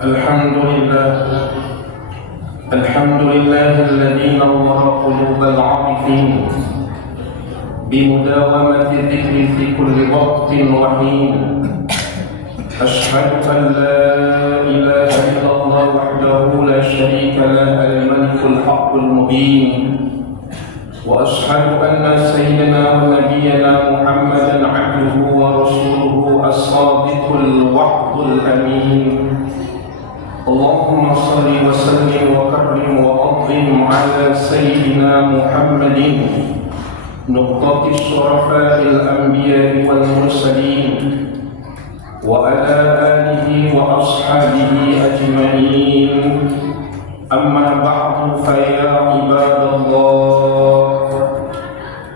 الحمد لله الحمد لله الذي نور قلوب العارفين بمداومة الذكر في كل وقت وحين. أشهد أن لا إله إلا الله وحده لا شريك له الملك الحق المبين، وأشهد أن سيدنا ونبينا محمدا عبده ورسوله الصادق الوعد الأمين. اللهم صل وسلم وكرم وعظم على سيدنا محمد نقطة الشرفاء الأنبياء والمرسلين، وعلى آله وأصحابه أجمعين. أما بعد فيا عباد الله،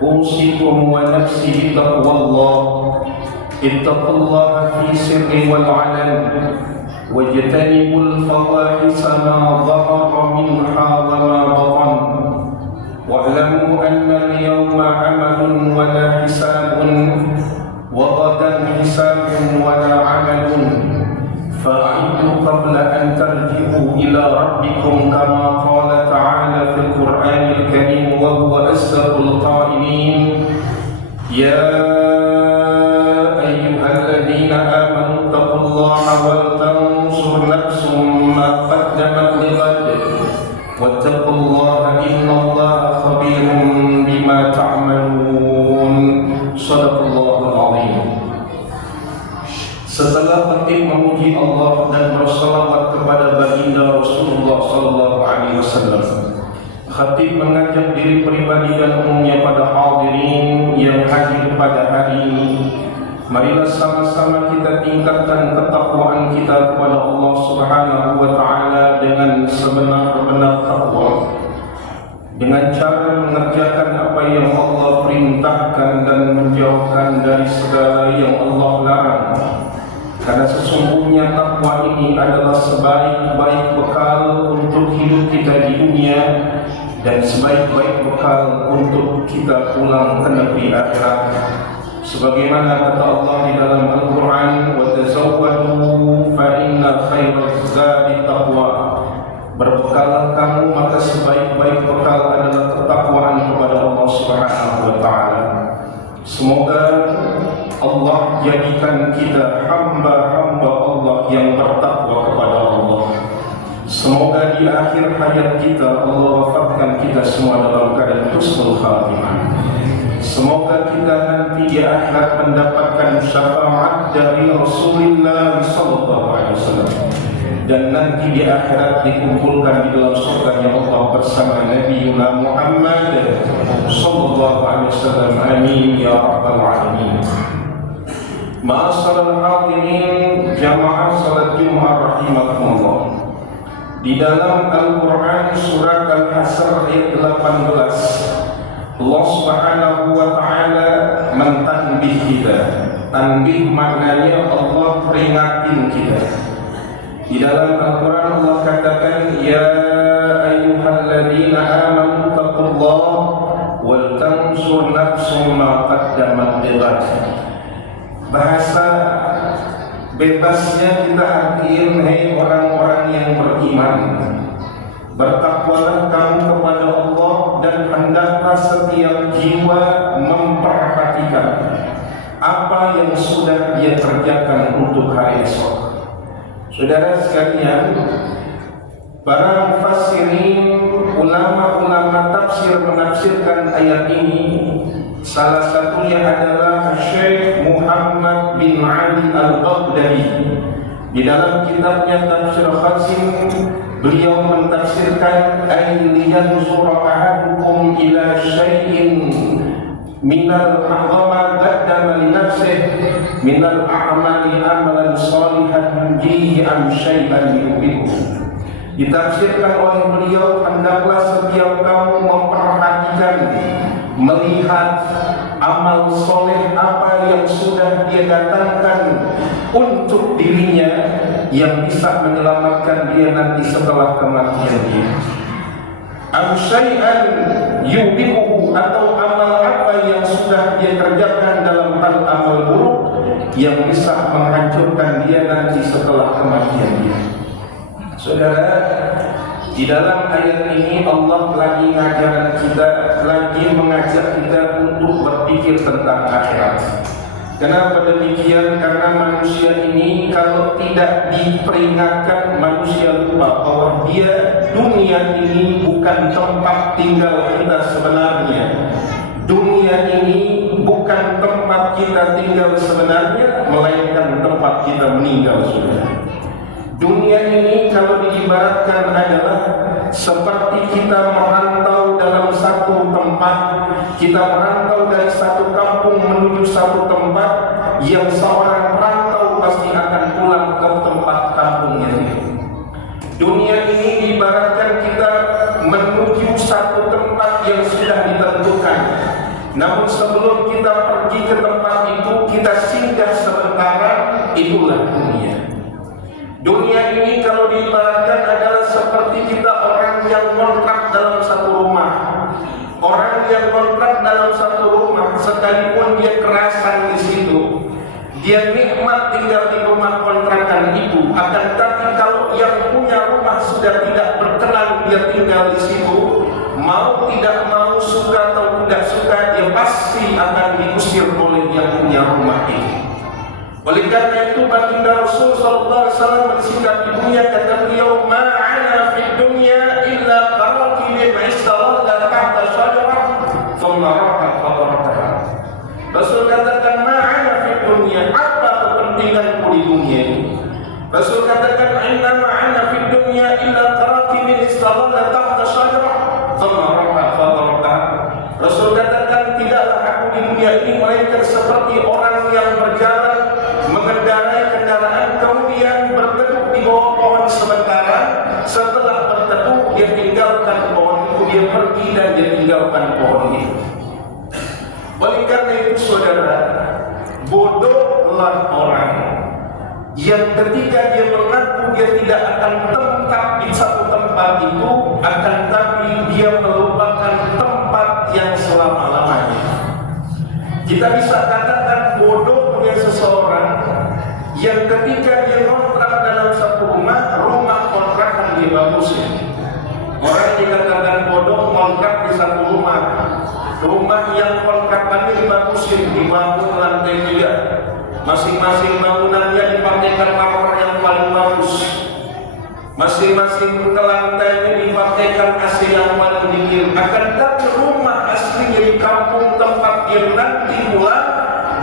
أوصيكم ونفسي بتقوى الله. اتقوا الله في السر والعلن، واجتنبوا الفواحش ما ظهر منها وما بطن، واعلموا أن اليوم عمل ولا حساب، وغدا حساب ولا عمل. فأعدوا قبل أن ترجعوا إلى ربكم، كما قال تعالى في القرآن الكريم وهو أصدق القائلين: يا أيها الذين آمنوا اتقوا الله ولتنظر نفس ما قدمت لغد واتقوا الله إن الله خبير بما تعملون. صدق الله العظيم. Setelah penting memuji Allah dan bersalawat kepada baginda Rasulullah sallallahu alaihi wasallam, khatib mengajak diri pribadi dan umumnya pada hadirin yang hadir pada hari ini. Marilah sama-sama kita tingkatkan ketakwaan kita kepada Allah Subhanahu wa taala dengan sebenar-benar takwa, dengan cara mengerjakan apa yang Allah perintahkan dan menjauhkan dari segala yang Allah larang. Karena sesungguhnya takwa ini adalah sebaik-baik bekal untuk hidup kita di dunia dan sebaik-baik bekal untuk kita pulang ke negeri akhirat. Sebagaimana kata Allah di dalam Al-Quran, wa tazawwadu fa inna khairaz zadi taqwa. Berbekalah kamu, maka sebaik-baik bekal adalah ketakwaan kepada Allah Subhanahu wa taala. Semoga Allah jadikan kita hamba-hamba Allah yang bertakwa kepada Allah. Semoga di akhir hayat kita Allah wafatkan kita semua dalam keadaan husnul khatimah. Semoga kita nanti di akhirat mendapatkan syafaat dari Rasulullah sallallahu alaihi wasallam, dan nanti di akhirat dikumpulkan di dalam surganya Allah bersama Nabi Muhammad sallallahu alaihi wasallam. Amin ya rabbal alamin. Ma'asyiral hadirin jamaah salat Jumat rahimakumullah. Di dalam Al-Quran surat Al-Hasr ayat 18, Allah Subhanahu wa taala mentanbih kita. Tanbih maknanya Allah peringatin kita. Di dalam Al-Quran Allah katakan, ya ayyuhalladzina amanu taqullaha wal tanzur nafsum ma qaddamat lighad. Bahasa bebasnya kita artiin, hai orang-orang yang beriman, bertakwalah kamu kepada Allah dan hendaklah setiap jiwa memperhatikan apa yang sudah dia kerjakan untuk hari esok. Saudara sekalian, para mufassirin, ulama-ulama tafsir menafsirkan ayat ini. Salah satunya adalah Syekh Muhammad bin Ali Al-Baghdadi. Di dalam kitabnya Tafsir Qasim, beliau mentafsirkan ayliyan surah ahadukum ila syai'in minal a'zama qaddama li nafsihi minal a'mali amalan salihan yunjihi am syai'an yubihu. Ditafsirkan oleh beliau, hendaklah setiap kamu memperhatikan, melihat amal soleh apa yang sudah dia datangkan untuk dirinya yang bisa menyelamatkan dia nanti setelah kematian dia. Am syai'an yubihu, atau amal apa yang sudah dia kerjakan dalam hal amal buruk yang bisa menghancurkan dia nanti setelah kematian dia. Saudara, di dalam ayat ini Allah lagi mengajak kita untuk berpikir tentang akhirat. Kenapa demikian? Karena manusia ini kalau tidak diperingatkan, manusia lupa bahwa dunia ini bukan tempat tinggal kita sebenarnya. Dunia ini bukan tempat kita tinggal sebenarnya, melainkan tempat kita meninggal, saudara. Dunia ini kalau diibaratkan adalah seperti kita merantau dalam satu tempat. Kita merantau dari satu kampung menuju satu tempat, yang seorang perantau pasti akan pulang ke tempat kampungnya. Dunia ini diibaratkan kita menuju satu tempat yang sudah ditentukan. Namun sebelum kita pergi ke tempat itu, kita singgah sementara. Itulah dunia. Dunia ini kalau diibaratkan adalah seperti kita orang yang kontrak dalam satu rumah. Orang yang kontrak dalam satu rumah, sekalipun dia kerasan di situ, dia nikmat tinggal di rumah kontrakan itu. Akan tetapi kalau yang punya rumah sudah tidak berkenan dia tinggal di situ, mau tidak mau, suka atau tidak suka, dia pasti akan diusir oleh yang punya rumah itu. Oleh karena itu baginda Rasul sallallahu alaihi wasallam bersingkat di dunia, kata beliau, ma'ana fid dunya illa qarakibin istawalla tahta syajarah thumma raha fatarakaha. Rasul katakan, ma'ana fid dunya, apa kepentinganku di dunia ini? Rasul katakan, inna ma'ana fid dunya illa qarakibin istawalla tahta syajarah thumma raha fatarakaha. Rasul katakan, tidaklah aku di dunia ini melainkan seperti orang yang berjalan mengendarai kendaraan, kemudian berteduh di bawah pohon sementara. Setelah berteduh, dia tinggalkan pohon itu, dia pergi dan dia tinggalkan pohon itu. Oleh karena itu, saudara, bodohlah orang yang ketika dia mengaku dia tidak akan tetap di satu tempat itu, akan tapi dia melupakan tempat yang selama-lamanya. Kita bisa katakan bodohnya seseorang yang ketika dia kontrak dalam satu rumah kontrakan dia bagusin. Orang dikatakan bodoh kontrak di satu rumah yang kontrakannya dibagusin, dibangun lantai 3. Masing-masing bangunannya dipakaikan marmer yang paling bagus. Masing-masing lantainya dipakaikan AC yang paling dingin. Akan tetapi rumah aslinya di kampung tempat dia nanti pulang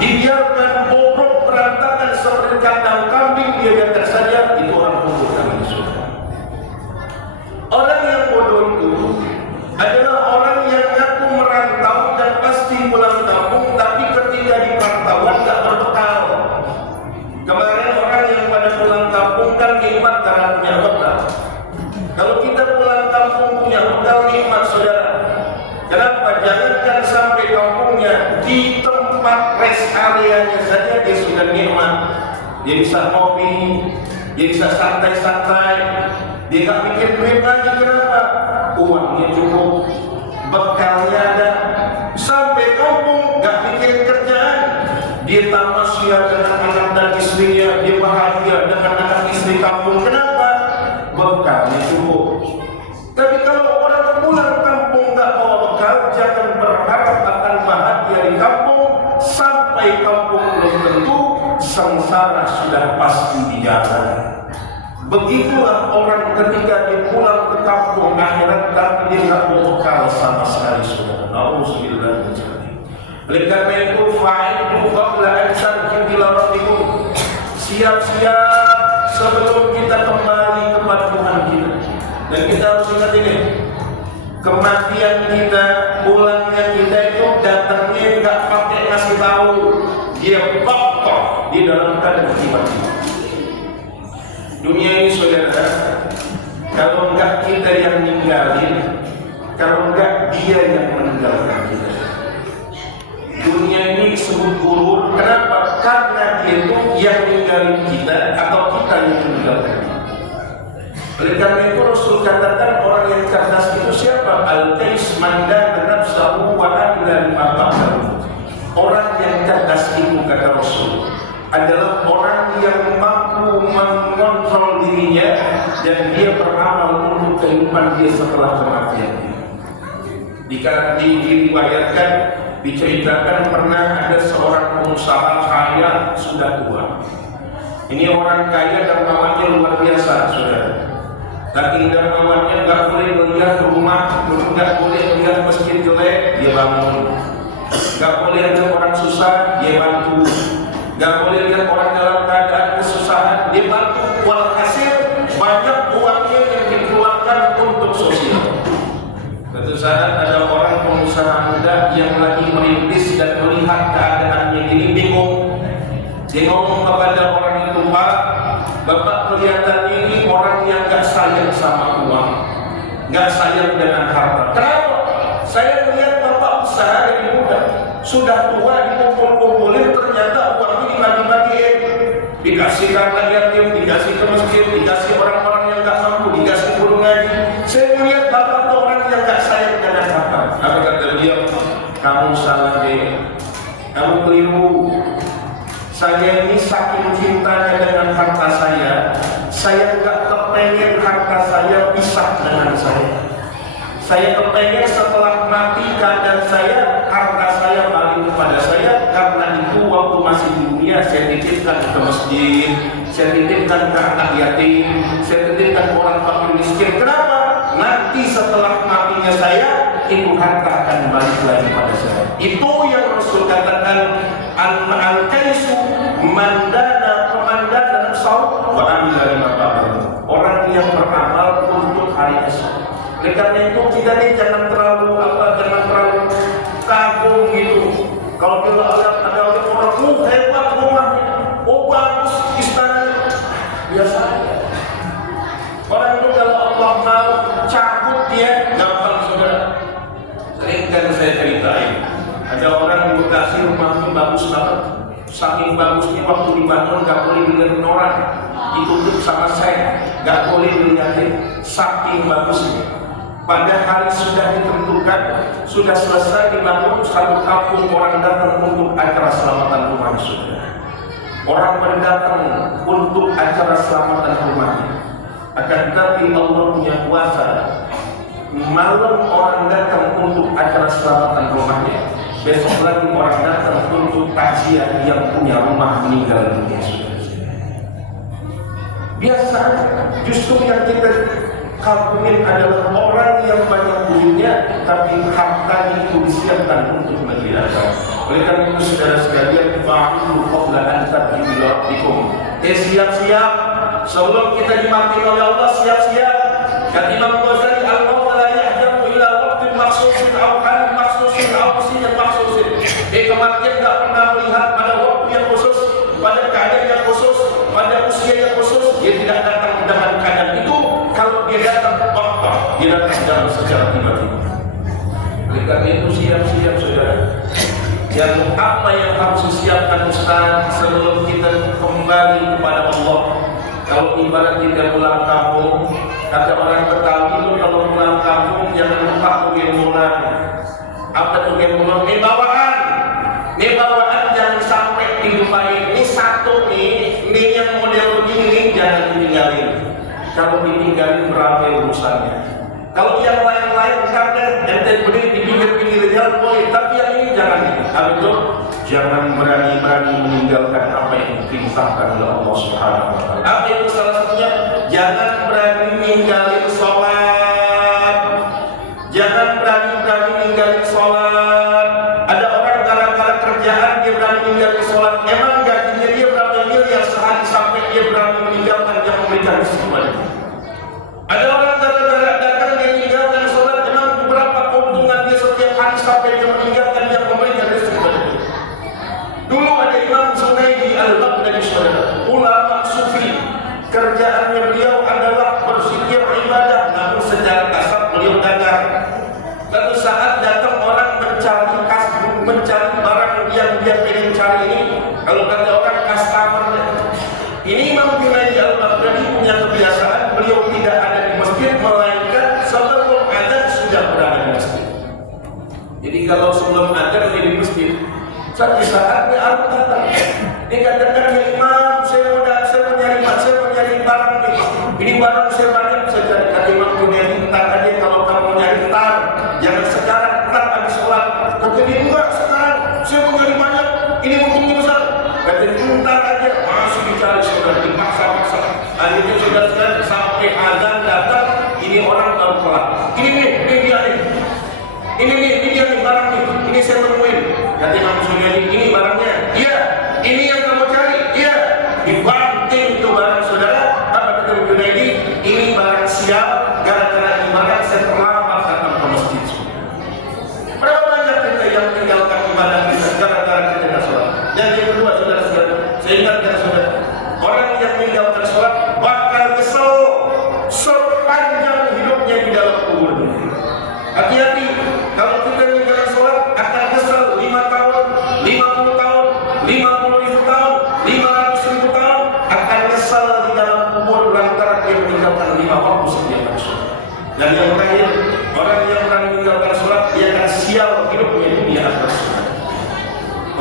dibiarkan bobrok berantakan seperti kandang kambing, dia biarkan saja. Itu orang bodoh namanya, saudara. Orang yang bodoh itu adalah orang yang ngaku merantau dan pasti pulang kampung, tapi ketika di perantauan tidak berbekal. Kemarin orang yang pada pulang kampung kan nikmat karena punya bekal. Kalau kita pulang kampung punya bekal, nikmat, saudara. Kenapa? Jangankan sampai kampungnya, di tempat rest areanya saja dia sudah nikmat. Dia bisa ngopi, dia bisa santai-santai, dia gak mikir duit lagi. Kenapa? Uangnya cukup, bekalnya ada. Sampai kampung gak mikir kerjaan, dia tamasya dengan anak dan istrinya, dia bahagia dengan anak istri kampung. Kenapa? Bekalnya cukup. Tapi kalau orang pulang kampung gak bawa bekal, jangan berharap akan bahagia di kampung. Sampai kampung belum tentu, sengsara sudah pasti di jalan. Begitulah orang ketika dia pulang ke kampung akhirat, tapi dia gak bawa bekal sama sekali, saudara. Nauzubillah min dzalik. Oleh karena itu, fa'idu qabla an tarji'u ila rabbikum. Siap-siap sebelum kita kembali kepada Tuhan kita. Dan kita harus ingat ini, kematian kita, pulangnya kita itu datangnya nggak pakai ngasih tahu, dia pokok di dalam keadaan tiba-tiba. Dunia ini, saudara, kalau enggak kita yang ninggalin, kalau enggak dia yang meninggalkan kita. Dunia ini disebut gurur. Kenapa? Karena dia itu yang ninggalin kita atau kita yang meninggalkan dia. Oleh karena itu Rasul katakan orang yang cerdas itu siapa? Al-Qais manda nafsahu wa amila lima ba'dahu. Orang yang cerdas itu, kata Rasul, adalah orang yang mampu mengontrol dirinya dan dan dia beramal untuk kehidupan dia setelah kematian. Diriwayatkan, diceritakan pernah ada seorang pengusaha kaya sudah tua. Ini orang kaya dermawannya luar biasa, saudara. Saking dermawannya nggak boleh melihat rumah, nggak boleh melihat masjid jelek, dia bangun. Nggak boleh lihat orang susah, dia bantu. Nggak boleh lihat orang dalam keadaan kesusahan, dia bantu. Walhasil banyak uangnya yang dikeluarkan untuk sosial. Suatu saat ada orang pengusaha muda yang lagi merintis dan melihat keadaannya ini bingung. Dia ngomong kepada orang itu, "Pak, Bapak kelihatan ini orang yang gak sayang sama uang, gak sayang dengan harta. Kenapa? Saya melihat Bapak usaha dari muda, sudah tua dikumpul-kumpulin, ternyata uangnya dibagi-bagiin, dikasih ke anak yatim, dikasih ke masjid, dikasih orang-orang yang gak mampu, dikasih guru ngaji. Saya melihat Bapak itu orang yang gak sayang dengan harta." Apa kata dia? "Kamu salah deh, kamu keliru. Saya ini saking cintanya dengan harta saya gak kepengen harta saya pisah dengan saya. Saya kepengen setelah mati keadaan saya, harta saya balik kepada saya. Karena itu waktu masih di dunia saya titipkan ke masjid, saya titipkan ke anak yatim, saya titipkan ke orang fakir miskin. Kenapa? Nanti setelah matinya saya, itu harta akan balik lagi pada saya." Itu yang Rasul katakan, al-kaisu mandana pemandana saum wa amila lima ba'da. Orang yang beramal untuk hari esok. Oleh karena itu kita nih jangan terlalu kagum gitu. Kalau kita lihat ada orang hebat rumahnya, bagus istana, biasa aja. Orang itu kalau Allah mau cabut dia gampang, saudara. Sering kan saya ceritain, ada orang di Bekasi rumahnya bagus banget. Saking bagusnya waktu dibangun gak boleh dilihatin orang, ditutup sama seng, gak boleh dilihatin. Saking bagusnya. Pada hari sudah ditentukan, sudah selesai dibangun, satu kampung orang datang untuk acara selamatan rumah saudara. Orang berdatang untuk acara selamatan rumahnya. Akan tetapi Allah punya kuasa. Malam orang datang untuk acara selamatan rumahnya, besok lagi orang datang untuk takziah yang punya rumah meninggal dunia. Biasa, justru yang kita kagumin adalah orang yang banyak duitnya, tapi hartanya itu disiapkan untuk negeri akhirat. Oleh karena itu saudara sekalian, fa'alu qabla an tarji'u ila rabbikum. Siap-siap sebelum kita dimati oleh Allah, siap-siap. Kata Imam Ghazali, al-maut la yahjamu ila waqtin makhsusin aw halin makhsusin aw usin makhsusin. Kematian tidak pernah melihat pada waktu yang khusus, pada keadaan yang khusus, pada usia yang khusus. Dia tidak datang dengan keadaan itu. Kalau dia datang, dia datang dalam secara tiba-tiba. Oleh karena itu siap-siap saudara. Yang apa yang harus disiapkan Ustaz sebelum kita kembali kepada Allah? Kalau ibarat kita pulang kampung, kata orang Betawi itu kalau pulang kampung jangan lupa tugemulan. Apa tugemulan? Ini bawaan jangan sampai dilupain. Ini satu nih, ini yang model begini jangan ditinggalin. Kalau ditinggalin berapa urusannya? Kalau yang lain-lain karena ente beli di pinggir-pinggir jalan boleh, tapi yang ini jangan. Habis itu jangan berani-berani meninggalkan apa yang diperintahkan oleh Allah Subhanahu wa taala. Apa itu salah satunya? Jangan berani ninggalin sholat. Jangan berani-berani ninggalin sholat. Ada orang gara-gara kerjaan dia berani ninggalin sholat. Emang gajinya dia berapa miliar sehari sampai dia berani meninggalkan yang memberikan semuanya. Ada orang gara-gara datang dia meninggalkan sholat. Emang berapa keuntungan dia setiap hari sampai dia meninggalkan yang memberikan semuanya. Dulu ada Imam Junaidi al-Baghdadi saudara, ulama sufi. Kerjaannya beliau adalah berzikir ibadah, namun secara kasar beliau dagang. Suatu saat datang orang mencari barang yang dia ingin cari ini. Kalau kata orang customer, ini Imam Junaidi al-Baghdadi punya kebiasaan beliau tidak ada di masjid, melainkan sebelum adzan sudah berada di masjid. Jadi kalau sebelum adzan dia di masjid, satu saat dia harus datang. Dia katakan, "Ya Imam, saya mau nyari barang nih. Ini barang saya sudah dipaksa-paksa. Akhirnya sudah sampai azan datang, ini orang baru kelar. Ini dia nih. Ini dia nih barang nih. Ini saya temuin. Kata Imam Suryani, ini barangnya. Iya, ini yang kamu cari. Iya. Dibanting itu barang saudara. Apa kata Junaidi? Ini barang sial. Gara-gara ini barang saya terlambat datang ke masjid. Berapa banyak kita yang tinggalkan ibadah kita gara-gara kita tidak sholat? Dan yang kedua, saudara-saudara, saya ingatkan saudara, orang yang meninggalkan sholat bakal kesel sepanjang hidupnya di dalam kubur. Hati-hati, kalau kita meninggalkan sholat akan kesel 5 tahun, 50 tahun, 50.000 tahun, 500.000 tahun, akan kesel di dalam kubur lantaran dia meninggalkan 5 waktu setiap sholat. Dan yang terakhir, orang yang pernah meninggalkan sholat dia akan sial hidupnya di dunia akhirat.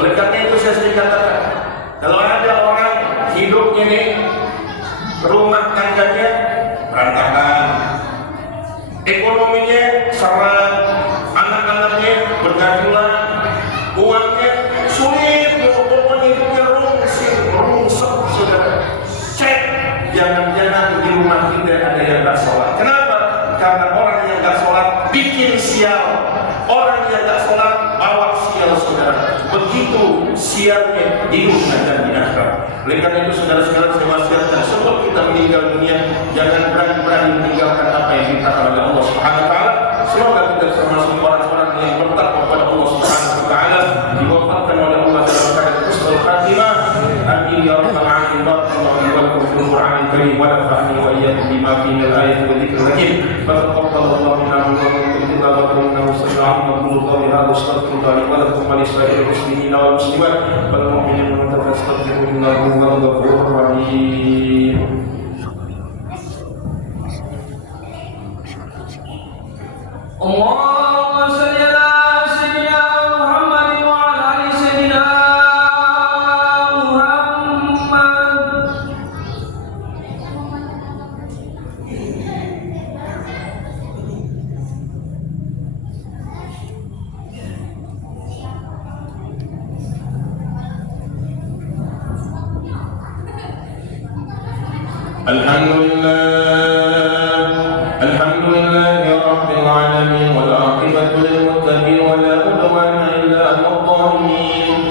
Oleh karena itu saya sering katakan, kalau ada orang hidupnya ini rumah tangganya berantakan, ekonominya seret, anak-anaknya bergajulan, uangnya sulit, pokoknya hidupnya rungsek, saudara. Cek, jangan-jangan di rumah kita ada yang gak sholat. Kenapa? Karena orang yang gak sholat bikin sial. Orang yang gak sholat bawa sial, saudara. Begitu sialnya di dunia dan di akhirat. Oleh karena itu saudara-saudara, saya wasiatkan sebelum kita meninggal dunia, jangan berani-berani meninggalkan apa yang dikatakan oleh Allah Subhanahu wa taala. Semoga kita termasuk orang-orang yang bertakwa kepada Allah Subhanahu wa taala, diwafatkan oleh Allah dalam keadaan husnul khatimah. Amin ya rabbal alamin. Barakallahu li wa lakum fil Qur'anil karim wa nafa'ani wa iyyakum bima fihi min al-ayati wa dhikril hakim. Fataqabbalallahu minna wa minkum tilawatan innahu sami'un maqbul qawli hadha astaghfirullah li wa lakum wa li sa'iril muslimina wal muslimat wal mu'minina wa tastaghfiru innahu huwal ghafurur rahim. Allahumma shalli ala sayyidina Muhammad wa ala ali sayyidina Muhammad. Alhamdulillah rabbil alamin wal aqibatu lil muttaqin wa la udwana illa 'alal zalimin.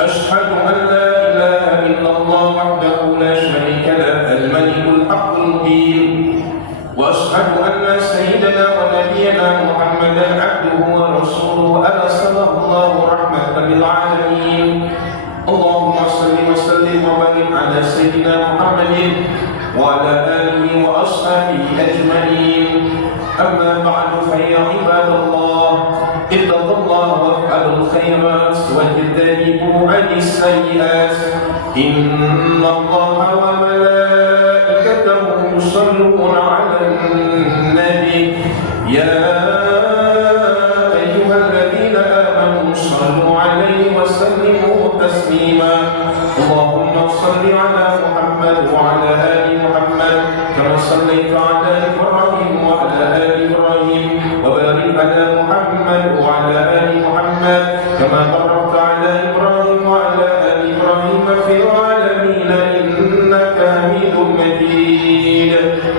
Ashhadu an la ilaha illallah wahdahu la sharika lahu al-malikul haqqul mubin. Wa ashhadu anna sayyidana wa nabiyyana Muhammadan 'abduhu wa rasuluhu arsalahu Allahu rahmatan lil alamin. Allahumma shalli wa sallim wa barik ala sayyidina Muhammadin wa ala alihi wa ashabihi ajma'in. Amma ba'du fa ya ibadallah, ittaqullaha waf'alul khairat wajtanibu 'anis sayyi'at. Inna Allaha wa malaikatahu yusalluna 'alan nabi ya ayyuhalladzina amanu sallu 'alaihi wa sallimu taslima. Allahumma shalli 'ala Muhammad wa 'ala ali Muhammad kama shallaita 'ala Ibrahim wa 'ala ali Ibrahim wa barik 'ala Muhammad wa 'ala ali Muhammad kama barakta 'ala Ibrahim wa 'ala ali Ibrahim fil 'alamin innaka Hamidum Majid.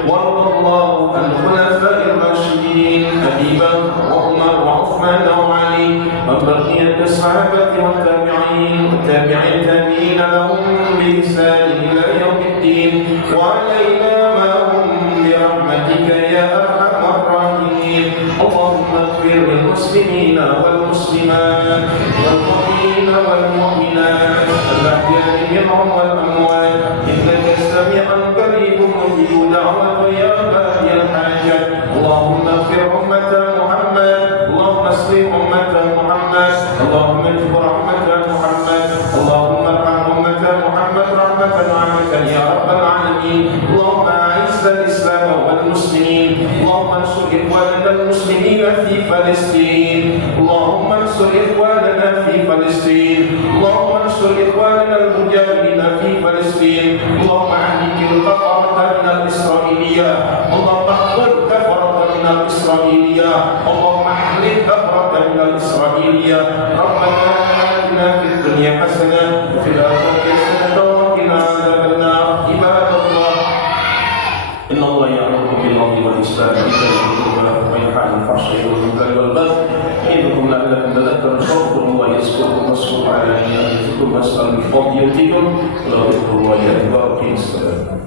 Warḍallahu an khulafa'ir rasyidin Abi Bakr wa Umar wa Uthman wa Ali wa baqiyat as-sahabati wa tabi'in tabi'in lahum bi ihsan ila yaumiddin wa 'alaina ma'hum bi rahmatika ya arhamar rahimin. Allahumma ighfir lil muslimina wal muslimat wal mu'minina wal mu'minat al-ahya'i minhum wal amwat innaka sami'un qaribun mujibu da'wat ya qadiyal hajat. Allahumma ighfir ummata Muhammad, Allahumma asli ummata Muhammad, Allahumma ijbur ummata Muhammad, Allahumma arham ummata Muhammad rahmatan 'amatan ya rabbal alamin. Allahumma a'izz al-islam wal muslimin, Allahumma ansur ikhwanana al-muslimina fi Palestin, Allahumma ansur ikhwanana fi Palestin, Allahumma ansur ikhwanana al-mujahidin fi Palestin. Allahumma ahlikil kafarata min al-israiliyah, Allahumma khudh kafarata min al-israiliyah, Allahumma ahlik kafarata min al-israiliyah. Rabbana atina fid dunya hasanah wa fil akhirati hasanah wa qina adzabannar. mas'al bi-fadliyatikum wa bi-riwayat wa aqim salam.